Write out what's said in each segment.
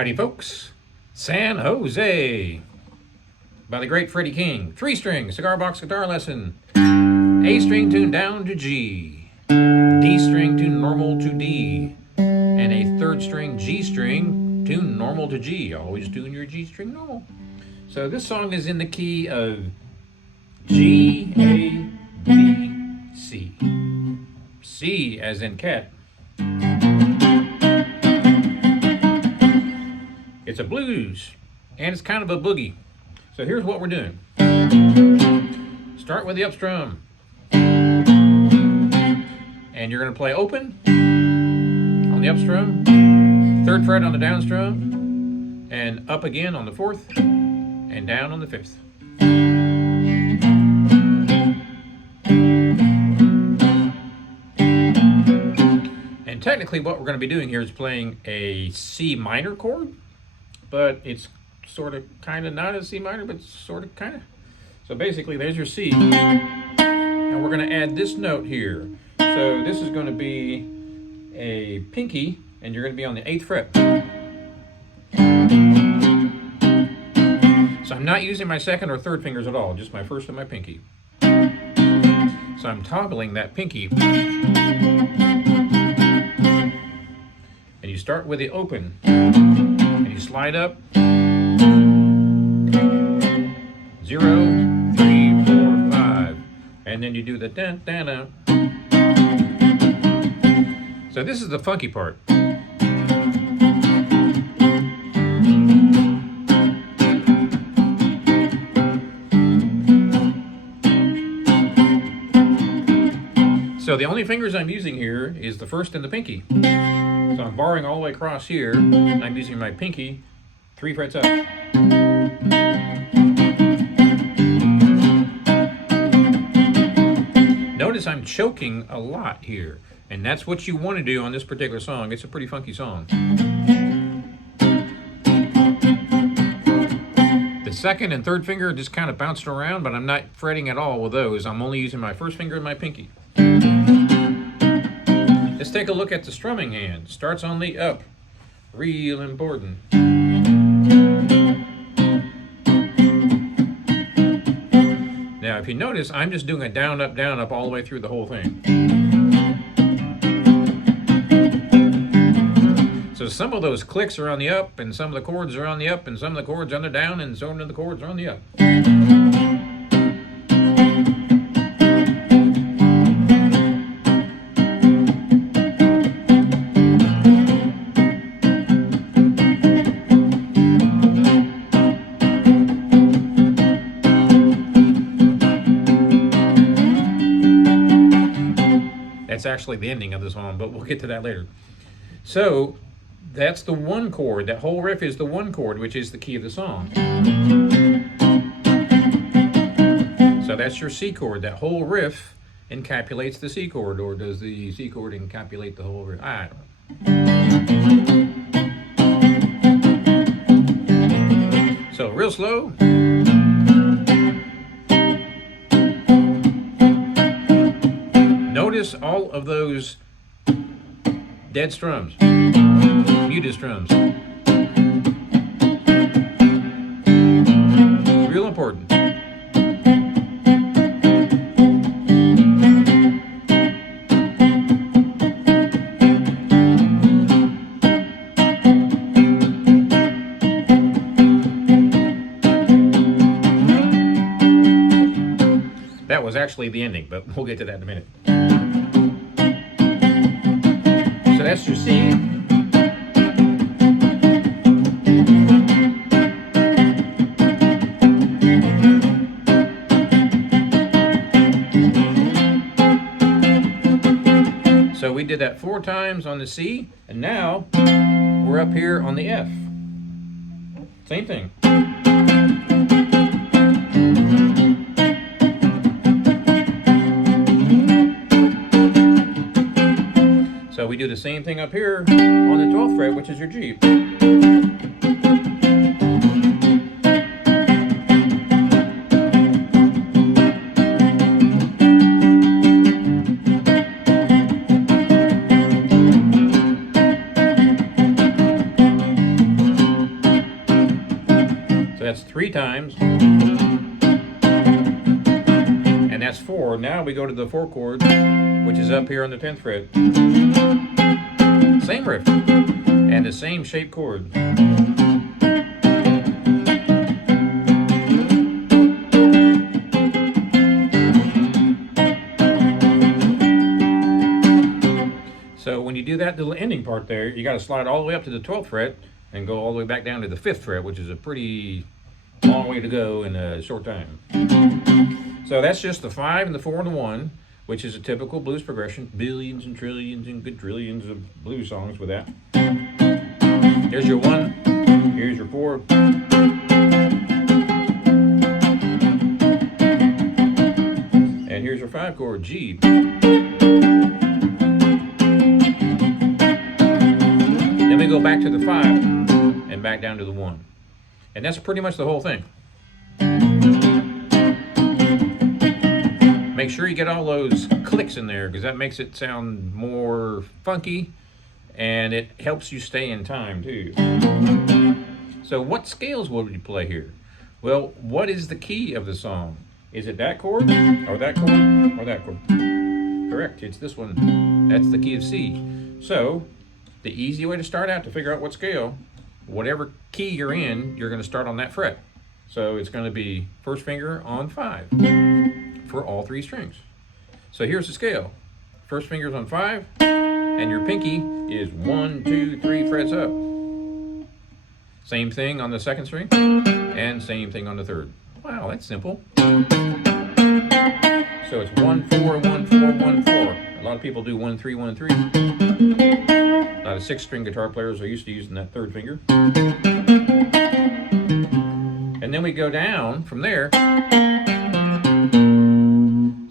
Howdy, folks. San Jose by the great Freddie King. 3-string cigar box guitar lesson. A string tuned down to G. D string tuned normal to D. And a 3rd string G string tuned normal to G. Always tune your G string normal. So this song is in the key of G, A, B, C. C as in cat. It's a blues, and it's kind of a boogie. So here's what we're doing. Start with the up strum. And you're going to play open on the up strum, 3rd fret on the down strum, and up again on the 4th, and down on the 5th. And technically what we're going to be doing here is playing a C minor chord. But it's sort of kind of not a C minor, but sort of kind of. So basically there's your C. And we're going to add this note here. So this is going to be a pinky, and you're going to be on the 8th fret. So I'm not using my 2nd or 3rd fingers at all, just my 1st and my pinky. So I'm toggling that pinky. And you start with the open. And you slide up 0, 3, 4, 5, and then you do the dun, dun, dun. So this is the funky part. So the only fingers I'm using here is the 1st and the pinky. So I'm barring all the way across here. I'm using my pinky 3 frets up. Notice I'm choking a lot here, and that's what you want to do on this particular song. It's a pretty funky song. The 2nd and 3rd finger just kind of bounced around, but I'm not fretting at all with those. I'm only using my 1st finger and my pinky. Let's take a look at the strumming hand. Starts on the up. Real important. Now, if you notice, I'm just doing a down, up all the way through the whole thing. So some of those clicks are on the up, and some of the chords are on the up, and some of the chords on the down, and some of the chords are on the up. That's actually the ending of the song, but we'll get to that later. So that's the 1 chord. That whole riff is the 1 chord, which is the key of the song. So that's your C chord. That whole riff encapsulates the C chord, or does the C chord encapsulate the whole riff? I don't know. So real slow. Notice all of those dead strums, muted strums. Real important. That was actually the ending, but we'll get to that in a minute. So that's your C. So we did that 4 times on the C, and now we're up here on the F. Same thing. So we do the same thing up here on the 12th fret, which is your G. that's 3 times. And that's 4. Now we go to the 4 chord, which is up here on the 10th fret. Same riff and the same shape chord. So when you do that little ending part there, you got to slide all the way up to the 12th fret and go all the way back down to the 5th fret, which is a pretty long way to go in a short time. So that's just the 5 and the 4 and the 1, which is a typical blues progression. Billions and trillions and quadrillions of blues songs with that. Here's your 1, here's your 4. And here's your 5 chord, G. Then we go back to the 5 and back down to the 1. And that's pretty much the whole thing. Make sure you get all those clicks in there, because that makes it sound more funky and it helps you stay in time too. So what scales would you play here? Well, what is the key of the song? Is it that chord or that chord or that chord? Correct, it's this one. That's the key of C. So the easy way to start out to figure out what scale, whatever key you're in, you're going to start on that fret. So it's going to be first finger on 5 for all 3 strings. So here's the scale. First finger's on 5, and your pinky is 1, 2, 3 frets up. Same thing on the 2nd string, and same thing on the 3rd. Wow, that's simple. So it's 1, 4, 1, 4, 1, 4. A lot of people do 1, 3, 1, 3. A lot of 6-string guitar players are used to using that 3rd finger. And then we go down from there.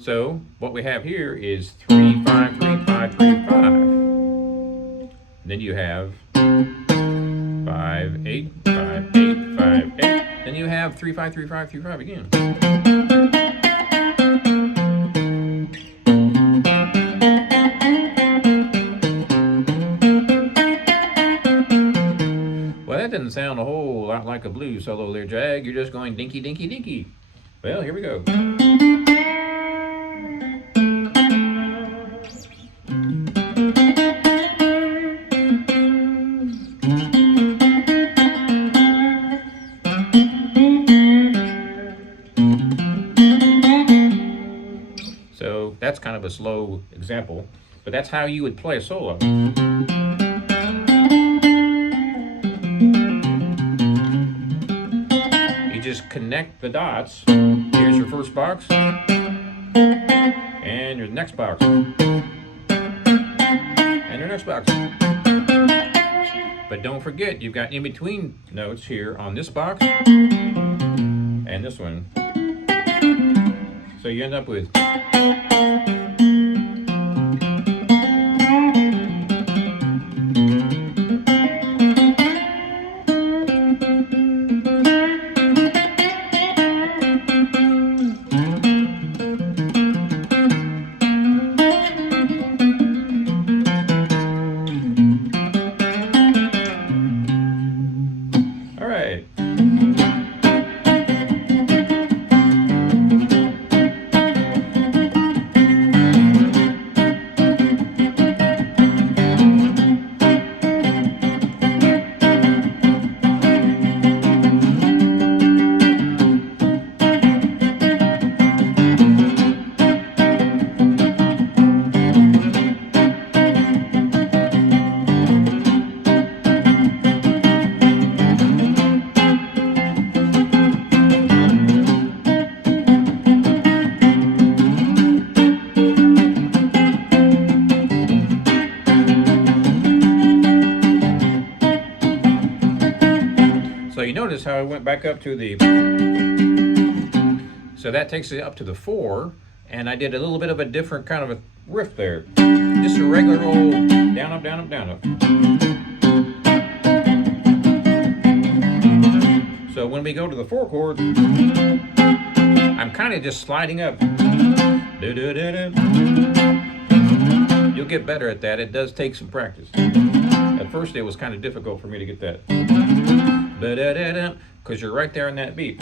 So what we have here is 3, 5, 3, 5, 3, 5. Then you have 5, 8, 5, 8, 5, 8. Then you have 3, 5, 3, 5, 3, 5 again. Well, that doesn't sound a whole lot like a blues solo there, Jag. You're just going dinky, dinky, dinky. Well, here we go. So that's kind of a slow example, but that's how you would play a solo. You just connect the dots. Here's your first box, and your next box, and your next box. But don't forget, you've got in-between notes here on this box and this one. So you end up with notice how I went back up to the, so that takes it up to the 4, and I did a little bit of a different kind of a riff there. Just a regular old down, up, down, up, down, up. So when we go to the 4 chord, I'm kind of just sliding up. You'll get better at that. It does take some practice. At first it was kind of difficult for me to get that. because you're right there in that beat.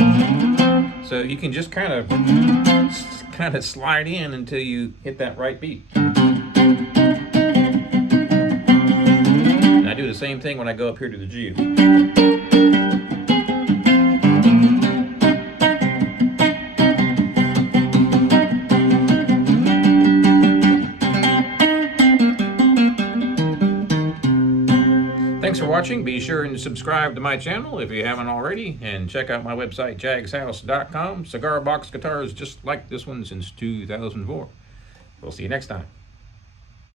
So you can just kind of slide in until you hit that right beat. And I do the same thing when I go up here to the G. Thanks for watching. Be sure and subscribe to my channel if you haven't already, and check out my website, jagshouse.com. Cigar box guitars just like this one since 2004. We'll see you next time.